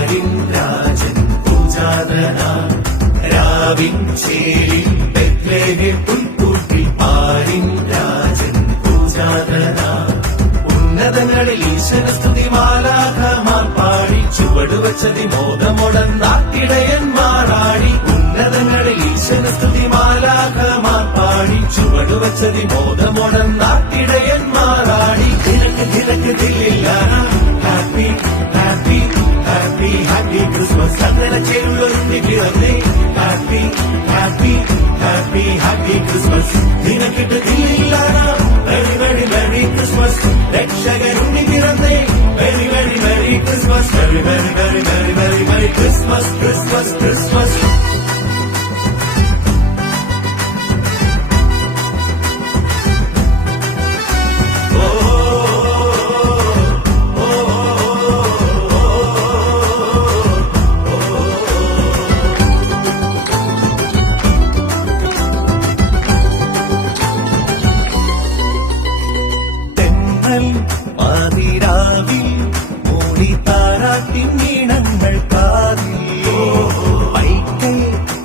പാരിൻ രാജൻ പൂജാതന രാവിൻ ചേരിൽ ബെത്ലഹേം പുൽക്കൂട്ടിൽ പാരിൻ രാജൻ പൂജാതന ഉന്നതങ്ങളിൽ ഈശ്വര സ്തുതി മാലാഖമാർ പാടി ചുവടുവച്ചതി മോദമൊടന്നാട്ടിടയന്മാരാടി ഉന്നതങ്ങളിൽ ഈശ്വര സ്തുതി മാലാഖമാർ പാടി ചുവടുവച്ചതി മോദമൊടന്നാട്ടിടയന്മാരാടി തിരക്ക് തിരക്ക് ദില്ലില്ല happy happy happy happy Christmas അങ്ങനെ ചേരുള്ളൊരുങ്ങി പിറന്നേ happy happy happy happy Christmas നിനക്കിട്ട് ദില്ലില്ല വെരി വെരി വെരി ക്രിസ്മസ് രക്ഷകരുണ്ണി പിറന്നേ very very very Christmas very very very very very very Christmas Christmas Christmas പാതിരാവിൽ മൂടി താരാട്ടിൻ ഈണങ്ങൾ കാതിൽ വൈക്കൽ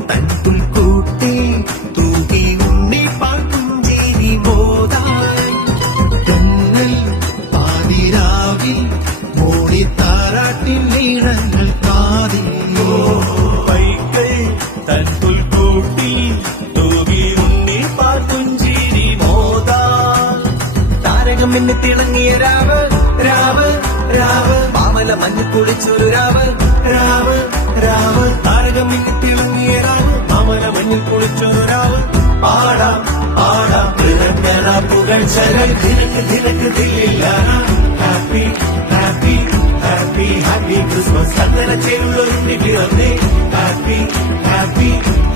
തൻ പുൽക്കൂട്ടിൽ തൂകി ഉണ്ണി പാട്ടുംചേരി മോദാൻ തെന്നൽ പാതിരാവിൽ മൂടി താരാട്ടിൻ ഈണങ്ങൾ കാതിൽ വൈക്കൽ തൻ പുൽക്കൂട്ടിൽ തൂകി ഉണ്ണി പാട്ടുംചേരി മോദാൻ താരകമെന്ന് തിളങ്ങിയ രാവ് രാവ് രാവ് മാമല മഞ്ഞ് കുളിച്ചൊരു രാവ് രാവ് രാവ് താരകമെന്ന് തിളങ്ങിയ രാവ് മാമല മഞ്ഞിൽ കുളിച്ചൊരു രാവ് പാടാം പാടാം തിരഞ്ഞ പുകഴ്ചകൾ തിരക്ക് തിരക്ക് ദില്ലില്ല happy happy happy happy Christmas അങ്ങനെ ചേരുള്ളൊരുങ്ങി പിറന്നേ happy happy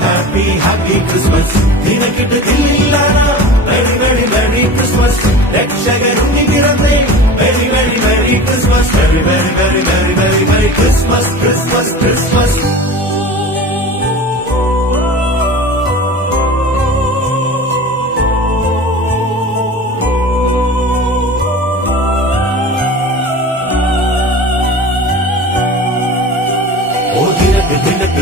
happy happy Christmas നിനക്കിട്ട് ദില്ലില്ല വെരി വെരി വെരി ക്രിസ്മസ് രക്ഷകരുണ്ണി പിറന്നേ very very very Christmas very very very very very very Christmas Christmas Christmas ദിനക്ക് ദിനക്ക്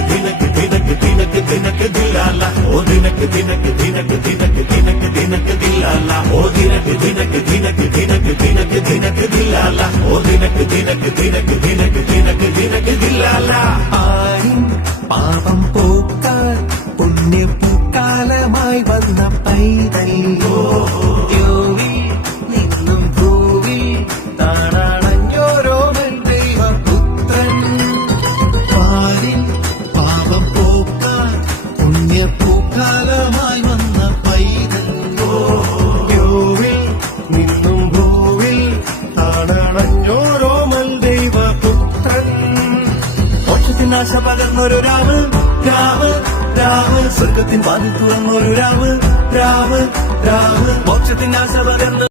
ദിനക്ക് ദിനക്ക് ദിനക്ക് ദില്ലാല ഓ ദിനക്ക് ദിനക്ക് ദിനക്ക് ദിനക്ക് ദിനക്ക് ദിനക്ക് ദില്ലാല ഓ ദിനക്ക് ദിനക്ക് ദിനക്ക് ദിനക്ക് ദിനക്ക് ദിനക്ക് ദില്ലാല ഓ ദിനക്ക് ദിനക്ക് ദിനക്ക് ദിനക്ക് ദിനക്ക് ദിനക്ക് ദില്ലാല ആരിൻ പാപം പോക്കാൻ പുണ്യപൂക്കാലമായി വന്ന പൈതൽ യോവിൽ നിന്നും ഭൂവിൽ താണാണഞ്ഞോരോ ദൈവപുത്രൻ പാരിൻ പാപം പോക്കാൻ പുണ്യപൂക്കാലമായി വന്ന പൈതൽ യോവിൽ നിന്നും ഭൂവിൽ താണാണഞ്ഞോരോ ദൈവപുത്രൻ മോക്ഷത്തിനാശ പകർന്നൊരു രാവ് രാവ് രാവ് സ്വർഗത്തിൻ വാതിൽ തുറന്നൊരു രാവ് രാവ് രാവ് മോക്ഷത്തിനാശ പകർന്ന